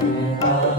Amen.